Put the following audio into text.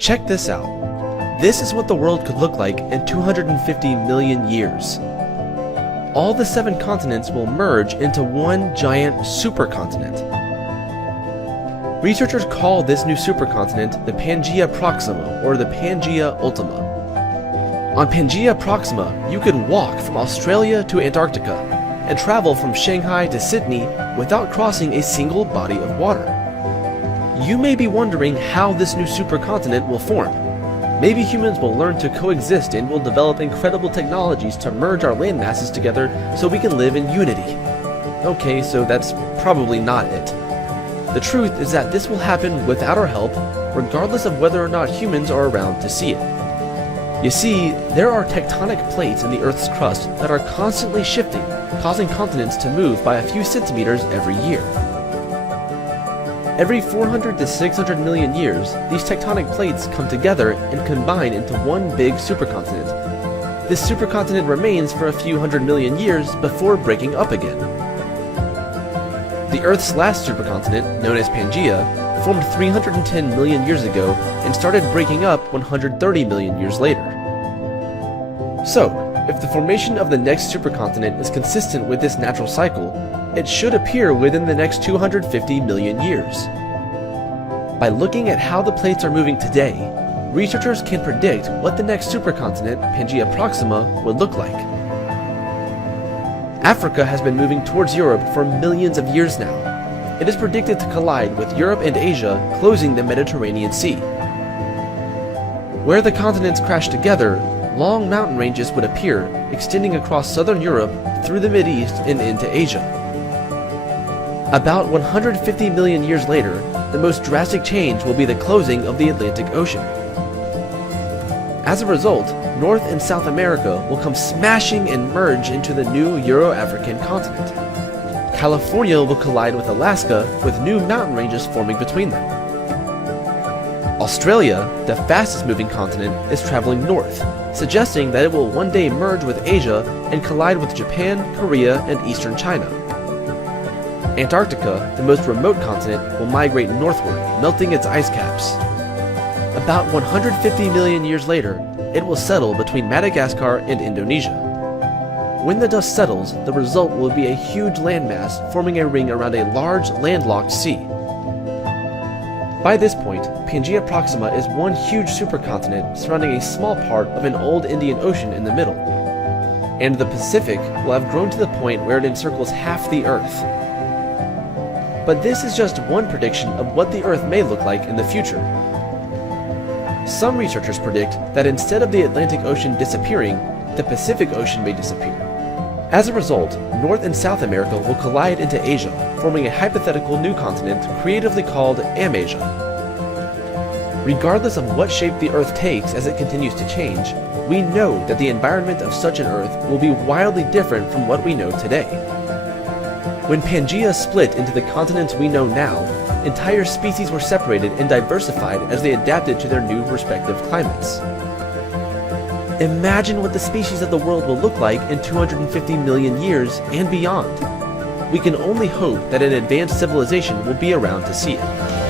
Check this out. This is what the world could look like in 250 million years. All the 7 continents will merge into one giant supercontinent. Researchers call this new supercontinent the Pangaea Proxima or the Pangaea Ultima. On Pangaea Proxima, you could walk from Australia to Antarctica and travel from Shanghai to Sydney without crossing a single body of water. You may be wondering how this new supercontinent will form. Maybe humans will learn to coexist and will develop incredible technologies to merge our land masses together so we can live in unity. Okay, so that's probably not it. The truth is that this will happen without our help, regardless of whether or not humans are around to see it. You see, there are tectonic plates in the Earth's crust that are constantly shifting, causing continents to move by a few centimeters every year. Every 400 to 600 million years, these tectonic plates come together and combine into one big supercontinent. This supercontinent remains for a few hundred million years before breaking up again. The Earth's last supercontinent, known as Pangaea, formed 310 million years ago and started breaking up 130 million years later. So, if the formation of the next supercontinent is consistent with this natural cycle, it should appear within the next 250 million years. By looking at how the plates are moving today, researchers can predict what the next supercontinent, Pangaea Proxima, would look like. Africa has been moving towards Europe for millions of years now. It is predicted to collide with Europe and Asia, closing the Mediterranean Sea. Where the continents crash together, long mountain ranges would appear, extending across southern Europe, through the Mideast and into Asia. About 150 million years later, the most drastic change will be the closing of the Atlantic Ocean. As a result, North and South America will come smashing and merge into the new Euro-African continent. California will collide with Alaska, with new mountain ranges forming between them. Australia, the fastest moving continent, is traveling north, suggesting that it will one day merge with Asia and collide with Japan, Korea, and eastern China. Antarctica, the most remote continent, will migrate northward, melting its ice caps. About 150 million years later, it will settle between Madagascar and Indonesia. When the dust settles, the result will be a huge landmass forming a ring around a large landlocked sea. By this point, Pangaea Proxima is one huge supercontinent surrounding a small part of an old Indian Ocean in the middle. And the Pacific will have grown to the point where it encircles half the Earth. But this is just one prediction of what the Earth may look like in the future. Some researchers predict that instead of the Atlantic Ocean disappearing, the Pacific Ocean may disappear. As a result, North and South America will collide into Asia, forming a hypothetical new continent creatively called Amasia. Regardless of what shape the Earth takes as it continues to change, we know that the environment of such an Earth will be wildly different from what we know today. When Pangaea split into the continents we know now, entire species were separated and diversified as they adapted to their new respective climates. Imagine what the species of the world will look like in 250 million years and beyond. We can only hope that an advanced civilization will be around to see it.